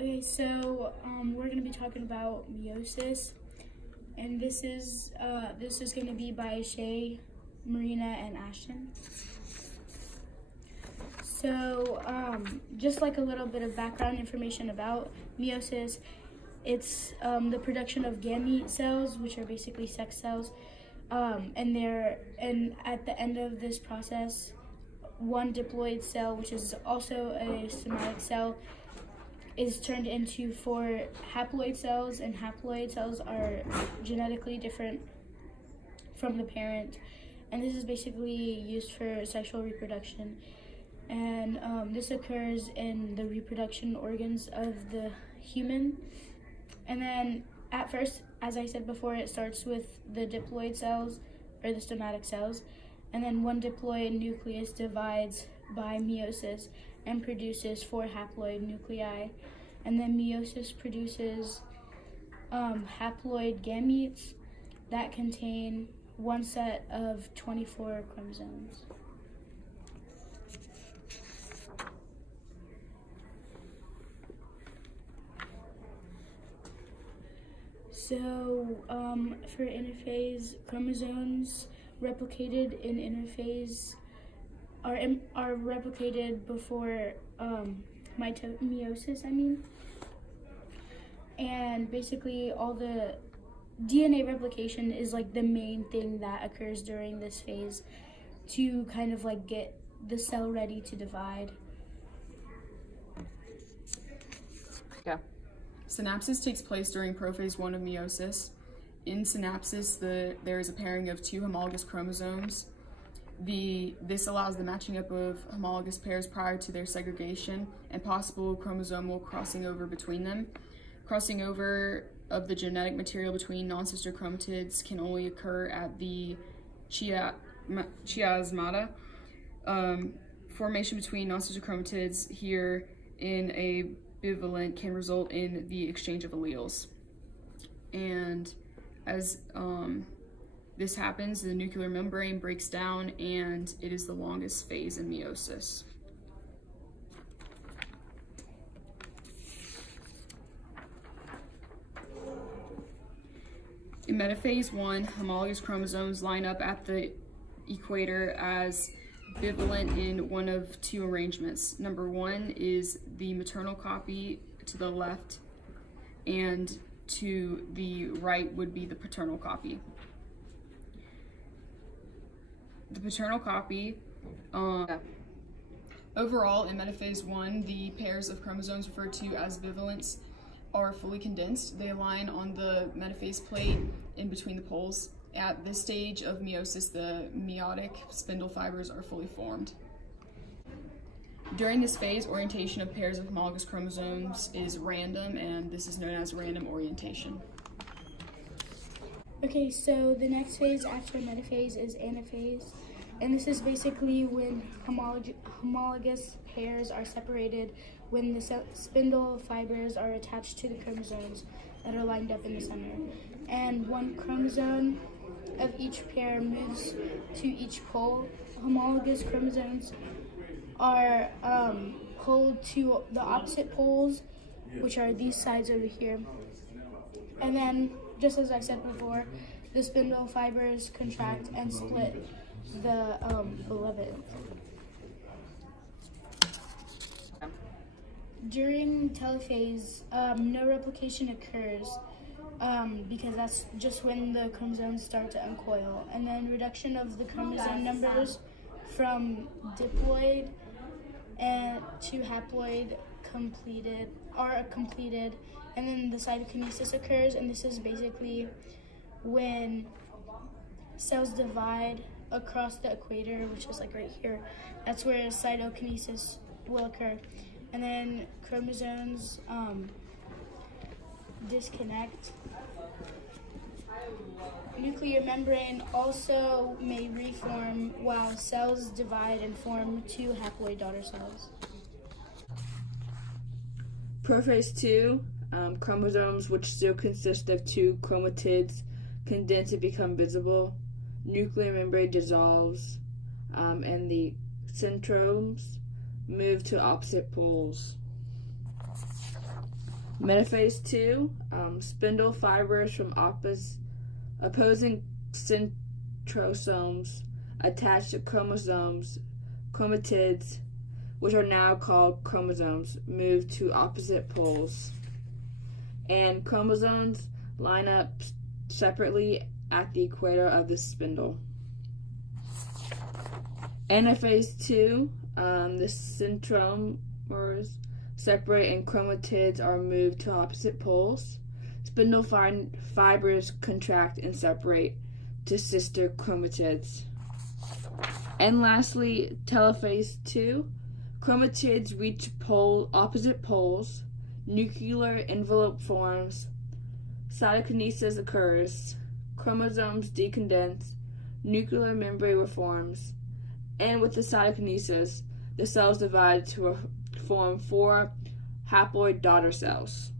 Okay, so we're going to be talking about meiosis, and this is going to be by Shay, Marina, and Ashton. So just like a little bit of background information about meiosis, it's the production of gamete cells, which are basically sex cells, and at the end of this process, one diploid cell, which is also a somatic cell, is turned into 4 haploid cells, and haploid cells are genetically different from the parent, and this is basically used for sexual reproduction. And this occurs in the reproduction organs of the human. And then at first, as I said before, it starts with the diploid cells, or the somatic cells, and then one diploid nucleus divides by meiosis and produces 4 haploid nuclei. And then meiosis produces haploid gametes that contain one set of 24 chromosomes. So for interphase, chromosomes replicated in interphase are replicated before meiosis, and basically all the DNA replication is like the main thing that occurs during this phase to kind of like get the cell ready to divide. Yeah. Synapsis takes place during prophase 1 of meiosis. In synapsis, there is a pairing of 2 homologous chromosomes. This allows the matching up of homologous pairs prior to their segregation and possible chromosomal crossing over between them. Crossing over of the genetic material between non-sister chromatids can only occur at the chiasmata. Formation between non-sister chromatids here in a bivalent can result in the exchange of alleles. And as this happens, the nuclear membrane breaks down, and it is the longest phase in meiosis. In metaphase 1, homologous chromosomes line up at the equator as bivalent in one of 2 arrangements. Number 1 is the maternal copy to the left, and to the right would be the paternal copy. The paternal copy, overall in metaphase 1, the pairs of chromosomes referred to as bivalents are fully condensed. They align on the metaphase plate in between the poles. At this stage of meiosis, the meiotic spindle fibers are fully formed. During this phase, orientation of pairs of homologous chromosomes is random, and this is known as random orientation. Okay, so the next phase after metaphase is anaphase, and this is basically when homologous pairs are separated when the spindle fibers are attached to the chromosomes that are lined up in the center. And one chromosome of each pair moves to each pole. Homologous chromosomes are pulled to the opposite poles, which are these sides over here. And then, just as I said before, the spindle fibers contract and split the beloved. During telophase, no replication occurs because that's just when the chromosomes start to uncoil. And then reduction of the chromosome numbers from diploid and to haploid are completed, and then the cytokinesis occurs, and this is basically when cells divide across the equator, which is like right here. That's where cytokinesis will occur. And then chromosomes disconnect. Nuclear membrane also may reform while cells divide and form 2 haploid daughter cells. Prophase 2, chromosomes which still consist of 2 chromatids condense and become visible. Nuclear membrane dissolves, and the centromes move to opposite poles. Metaphase 2, spindle fibers from opposing centrosomes attached to chromatids, which are now called chromosomes, move to opposite poles. And chromosomes line up separately at the equator of the spindle. Anaphase 2, the centromeres separate and chromatids are moved to opposite poles. Spindle fibers contract and separate to sister chromatids. And lastly, telophase 2, chromatids reach opposite poles, nuclear envelope forms, cytokinesis occurs, chromosomes decondense, nuclear membrane reforms, and with the cytokinesis, the cells divide to form 4 haploid daughter cells.